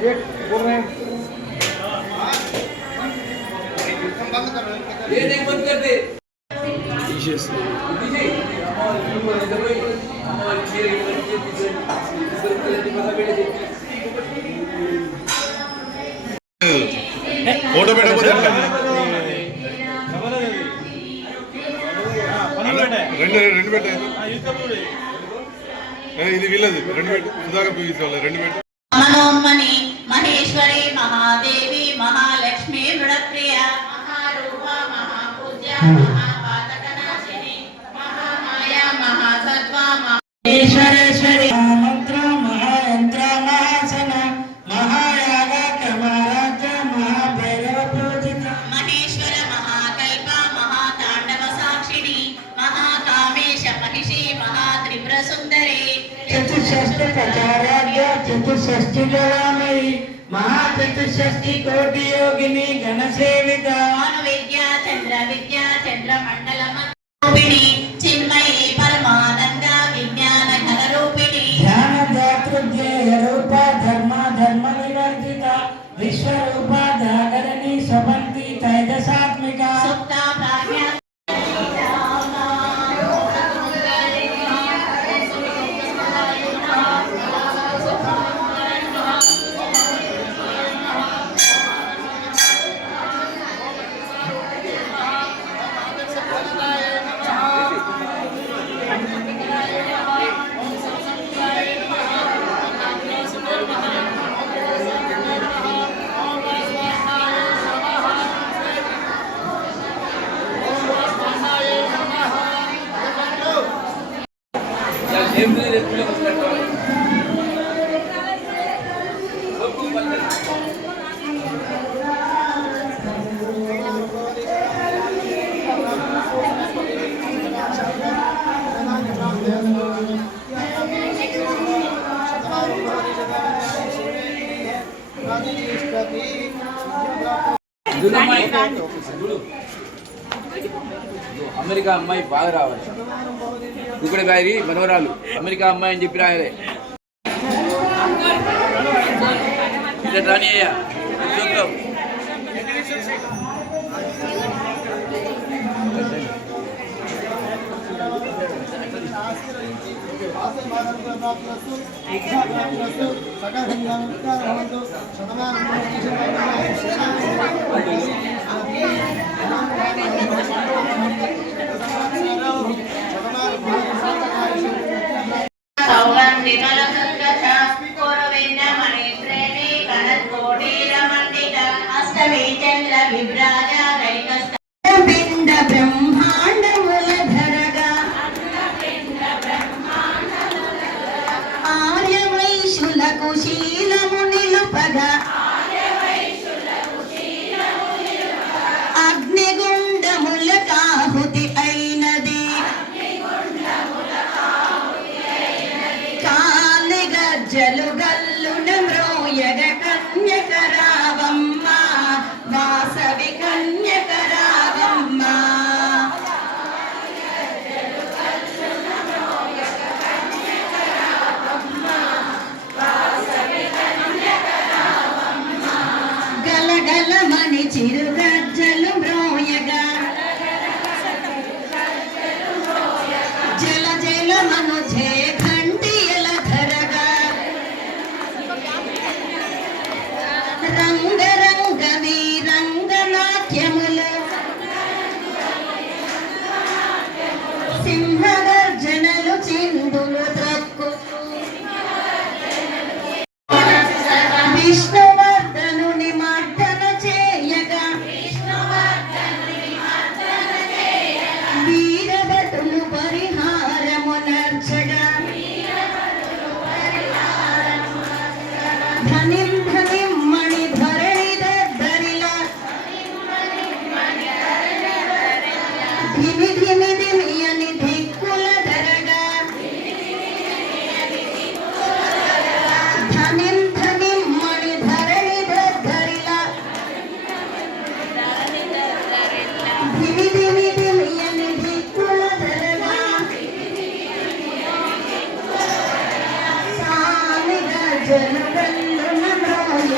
एक बोल रहे हैं ये नहीं बंद कर दे फोटो बेटा को రెండు పెట్ట ఇది వీళ్ళది రెండు పెట్ట ఇందాక రెండు పెట్ట మనోన్మణి మహేశ్వరి మహాదేవి మహాలక్ష్మి మృడప్రియ మహారూప మహాపూజ్య మహాపాతకనాశిని మహామాయా మహాసత్వ మహేశ్వరేశ్వరి మంత్ర మహాయంత్ర మహాసన మహాయాగ కమరాజ్య మహాభైరవ పూజిత మహేశ్వర మహాకల్ప మహాతాండవ సాక్షిణి మహాకామేశ మహిషి మహాత్రిపుర సుందరి चतुष्षष्टि प्रचाराध्य चतुष्षष्टि कलामयी महाचतुष्षष्टि कोटि योगिनी गण सेविता विद्या चंद्र मंडल रूपिणी चिन्मयी परमानंद विज्ञान घन रूपिणी ध्यान दातृध्यय रूप धर्म विवर्जिता विश्व रूप जागरणी स्वपंती तैजसात्मिका सुप्ता प्राज्ञा అమెరికా అమ్మాయి బాగా రావాలి ఇక్కడ గారి మనవరాలు అమెరికా అమ్మాయి అని చెప్పి రాయలే ఇట్లా రాని అయ్యా చూద్దాం अष्टमी चंद्र विभ्राज बिंद ब्रह्मांड मूलधरगा आर्य वैशुल कुशील मुनिलुपगा अग्निगुंड मूलकाहुति ऐनदी काले गज्जलु गल्लुन म्रोयग कन्यकरावम्म वासवि कन्यकरावम्म గలగల మణి చిరుగజ్జలు మ్రోయగా జల జల మను జే ఘంటియల ధరగా రంగ రంగ వీరంగ నాట్యములు సింహగర్జనలు చిందులు త్రక్కు విష్ణువర్ధనుని మర్దన చేయగా వీరభటులు పరిహారమునర్చగా ధనిం ధనిం మణి ధరణి దరిలా ధిమి ధిమి ధిమి అని ధిక్కుల ధరగా ధనిం ధనిం మణి ధరణి దరిలా ధిమి ధిమి ధిమి అని ధిక్కుల ధరగా సామి గజలు గల్లున మ్రోయ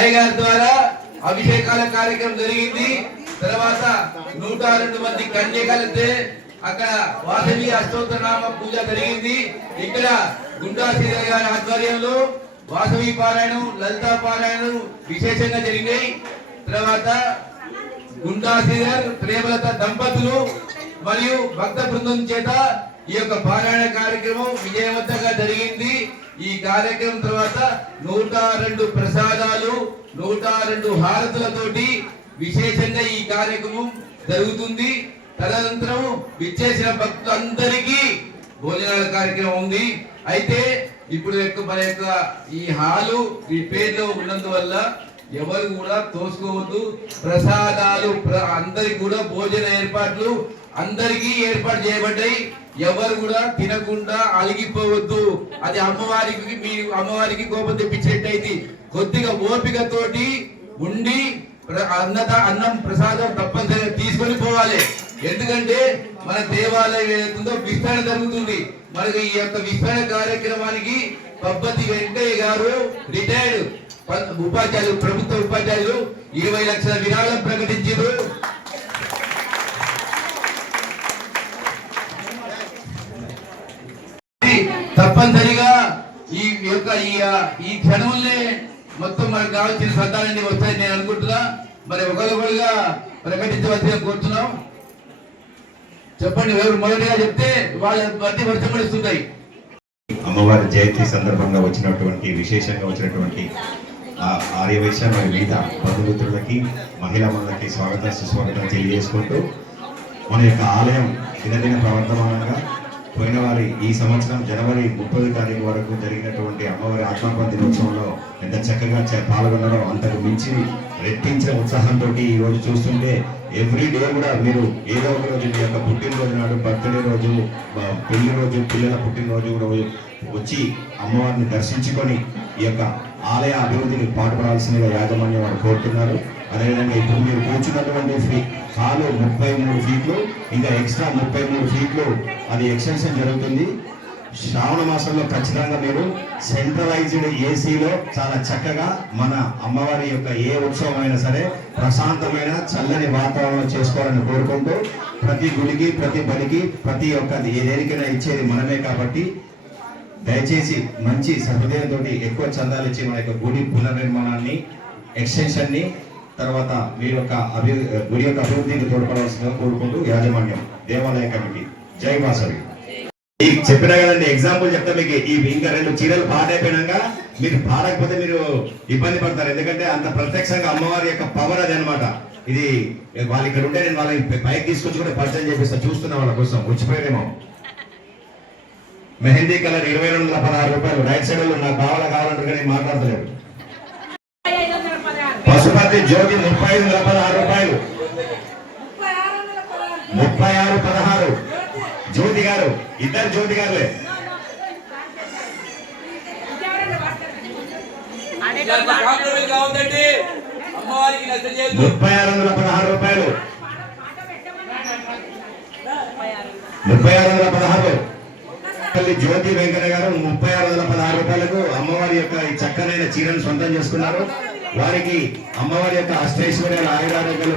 అయ్యగారి ద్వారా అభిషేకాల కార్యక్రమం జరిగింది. తర్వాత 102 మంది కన్యకలతో అక్కడ వాసవి అష్టోత్తరనామ పూజ జరిగింది. ఇక్కడ గుండా శ్రీధర్ గారి ఆధ్వర్యంలో వాసవి పారాయణం, లలితా పారాయణం విశేషంగా జరిగినాయి. తర్వాత గుండా శ్రీధర్, ప్రేమలత దంపతులు మరియు భక్త బృందం చేత ఈ యొక్క పారాయణ కార్యక్రమం విజయవంతంగా జరిగింది. ఈ కార్యక్రమం తర్వాత 102 ప్రసాదాలు, 102 హారతులతోటి విశేషంగా ఈ కార్యక్రమం జరుగుతుంది. తదనంతరం విచ్చేసిన భక్తులందరికీ భోజనాల కార్యక్రమం ఉంది. అయితే ఇప్పుడు మన యొక్క ఈ హాలు ఈ పేర్లో ఉన్నందువల్ల ఎవరు కూడా తోసుకోవద్దు. ప్రసాదాలు అందరికి కూడా భోజన ఏర్పాట్లు అందరికీ ఏర్పాటు చేయబడ్డాయి. ఎవరు కూడా తినకుండా అలిగిపోవద్దు. అది అమ్మవారికి, మీ అమ్మవారికి కోపం తెప్పించేటైతే కొద్దిగా ఓపికతోటి ఉండి అన్నం ప్రసాదం తప్పనిసరిగా తీసుకొని పోవాలి. ఎందుకంటే మన దేవాలయం ఏదైతుందో విస్తరణ జరుగుతుంది. మనకి ఈ యొక్క విస్తరణ కార్యక్రమానికి పబ్బతి వెంకయ్య గారు రిటైర్డ్ ఉపాధ్యాయులు, ప్రభుత్వ ఉపాధ్యాయులు 20 లక్షల విరాళం ప్రకటించారు. తప్పనిసరిగా ఈ యొక్క ఈ క్షణంలో మొత్తం మనకు కావాల్సిన శ్రద్ధాలన్నీ వస్తాయని నేను అనుకుంటున్నా. మరి ఒకరిగా ప్రకటించవలసిన కోరుతున్నాం. చెప్పండి, ఎవరు మొదటిగా చెప్తే వాళ్ళ బట్టి వర్షపడిస్తుంటాయి. అమ్మవారి జయంతి సందర్భంగా వచ్చినటువంటి విశేషంగా వచ్చినటువంటి ఆర్యవైశ్య మరి మిగతా బంధుమిత్రులకి, మహిళా మండలికి స్వాగతం సుస్వాగతం తెలియజేసుకుంటూ మన యొక్క ఆలయం దినదిన ప్రవర్తమానంగా పోయిన వారి ఈ సంవత్సరం జనవరి 30 తారీఖు వరకు జరిగినటువంటి అమ్మవారి ఆత్మార్పణ దినోత్సవంలో ఎంత చక్కగా పాల్గొన్నారో అంతకు మించి రెట్టించిన ఉత్సాహంతో ఈ రోజు చూస్తుంటే ఎవ్రీ డే కూడా మీరు ఏదో ఒక రోజు మీ యొక్క పుట్టినరోజు నాడు, బర్త్డే రోజు, పెళ్లి రోజు, పిల్లల పుట్టినరోజు రోజు వచ్చి అమ్మవారిని దర్శించుకొని ఈ యొక్క ఆలయ అభివృద్ధికి పాటుపడాల్సిందిగా యాజమాన్యం వారు కోరుతున్నారు. అదేవిధంగా ఇప్పుడు మీరు కూర్చున్నటువంటి హాలు 33 ఫీట్లు, ఇంకా ఎక్స్ట్రా 33 ఫీట్లు అది ఎక్స్టెన్షన్ జరుగుతుంది. శ్రావణ మాసంలో ఖచ్చితంగా మీరు సెంట్రలైజ్డ్ ఏసీలో చాలా చక్కగా మన అమ్మవారి యొక్క ఏ ఉత్సవం అయినా సరే ప్రశాంతమైన చల్లని వాతావరణం చేసుకోవాలని కోరుకుంటూ, ప్రతి గుడికి, ప్రతి బడికి, ప్రతి ఒక్క దేనికైనా ఇచ్చేది మనమే కాబట్టి దయచేసి మంచి సహృదయంతో ఎక్కువ చందాలు ఇచ్చి మన యొక్క గుడి పునర్నిర్మాణాన్ని, ఎక్స్టెన్షన్ ని, తర్వాత మీ యొక్క గుడి యొక్క అభివృద్ధిని తోడ్పడవలసిందిగా కోరుకుంటూ యాజమాన్యం, దేవాలయ కమిటీ, జై వాసవి. చెప్పినా కదండి, ఎగ్జాంపుల్ చెప్తా మీకు. ఈ ఇంకా 2 చీరలు పాట అయిపోయినాక మీరు పాడకపోతే మీరు ఇబ్బంది పడతారు. ఎందుకంటే అంత ప్రత్యక్షంగా అమ్మవారి యొక్క పవర్ అది అనమాట. ఇది వాళ్ళు ఇక్కడ ఉంటే నేను వాళ్ళని పైకి తీసుకొచ్చి కూడా పరిచయం చేపిస్తా. చూస్తున్న వాళ్ళ కోసం వచ్చిపోయేమో. మెహందీ కలర్ 2216 రూపాయలు. రైట్ సైడ్ లో నాకు కావాలంటారు కానీ మాట్లాడతలేదు. పశుపతి జ్యోతి 3516 రూపాయలు. 3616. జ్యోతి గారు, ఇద్దరు జ్యోతి గారులే. 3616 రూపాయలు. 3616. జ్యోతి వెంకట గారు 3616 రూపాయలకు అమ్మవారి యొక్క ఈ చక్కనైన చీరను సొంతం చేసుకున్నారు. వారికి అమ్మవారి యొక్క అష్టైశ్వర్యాల ఆయురారోగ్యాలు